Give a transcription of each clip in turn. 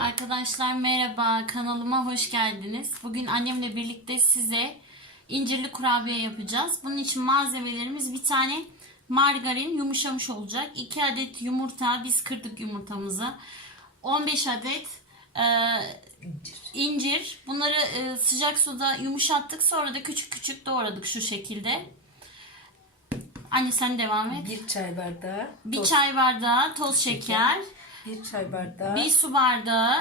Arkadaşlar merhaba kanalıma hoş geldiniz. Bugün annemle birlikte size incirli kurabiye yapacağız. Bunun için malzemelerimiz bir tane margarin yumuşamış olacak. 2 adet yumurta biz kırdık yumurtamızı. 15 adet incir. Bunları e, sıcak suda yumuşattık sonra da küçük küçük doğradık şu şekilde. Anne sen devam et. Bir çay bardağı Bir toz, çay bardağı toz şeker. bir çay bardağı Bir su bardağı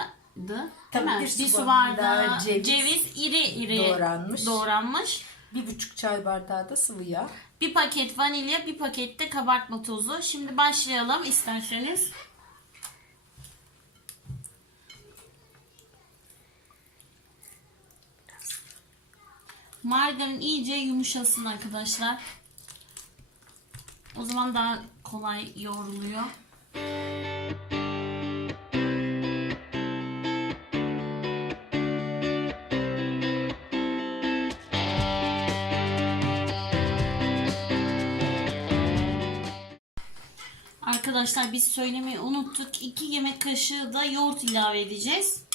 Tabii bir su bir su bardağı bardağı ceviz. ceviz, iri iri Doğranmış. doğranmış. bir buçuk çay bardağı da sıvı yağ. Bir paket vanilya, bir paket de kabartma tozu. Şimdi başlayalım isterseniz. Margarin iyice yumuşasın arkadaşlar. O zaman daha kolay yoğruluyor. Arkadaşlar biz söylemeyi unuttuk. 2 yemek kaşığı da yoğurt ilave edeceğiz.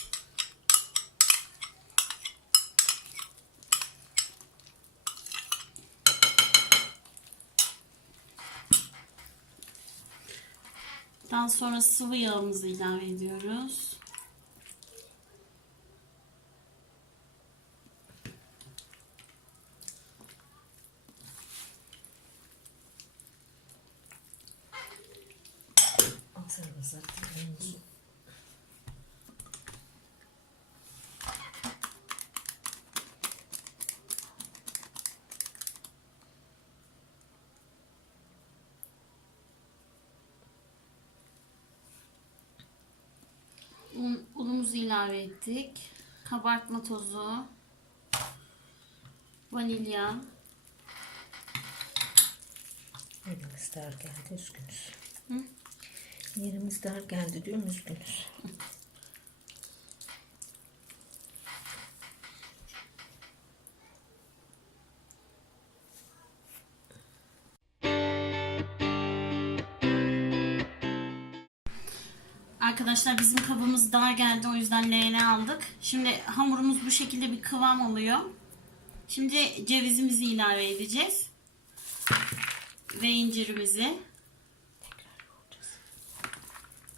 Daha sonra sıvı yağımızı ilave ediyoruz. Hazır hazır. Un, unumuzu ilave ettik. Kabartma tozu. Vanilya. Yerimiz dar geldi üzgünüz. Hı? Yerimiz dar geldi diyorum üzgünüz. Arkadaşlar bizim kabımız dar geldi o yüzden leğene aldık. Şimdi hamurumuz bu şekilde bir kıvam oluyor. Şimdi cevizimizi ilave edeceğiz. Ve incirimizi.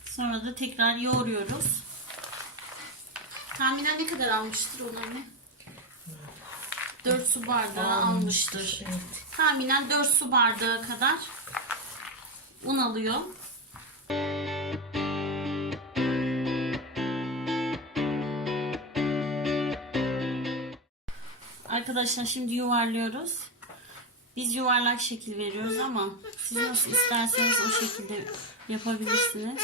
Sonra da tekrar yoğuruyoruz. Tahminen ne kadar almıştır onlar ne? 4 su bardağı almıştır. Tahminen 4 su bardağı kadar un alıyor. Arkadaşlar şimdi yuvarlıyoruz. Biz yuvarlak şekil veriyoruz ama siz nasıl isterseniz o şekilde yapabilirsiniz.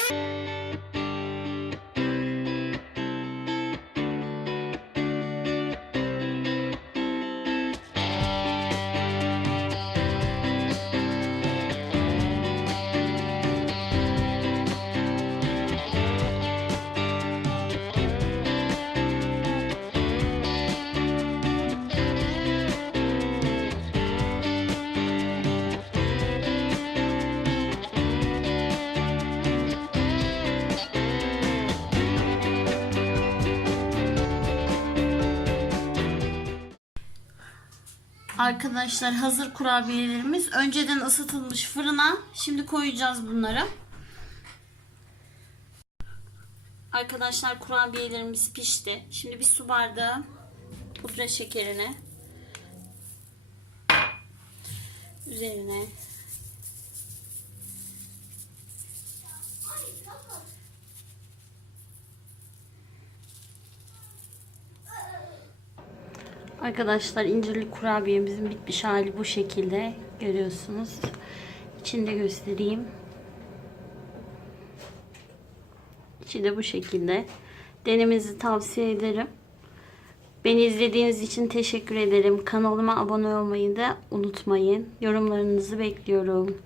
Arkadaşlar hazır kurabiyelerimiz önceden ısıtılmış fırına. Şimdi koyacağız bunları. Arkadaşlar kurabiyelerimiz pişti. Şimdi bir su bardağı pudra şekerini üzerine Arkadaşlar incirli kurabiyemizin bitmiş hali bu şekilde görüyorsunuz. İçinde göstereyim. İçi de bu şekilde. Denemenizi tavsiye ederim. Beni izlediğiniz için teşekkür ederim. Kanalıma abone olmayı da unutmayın. Yorumlarınızı bekliyorum.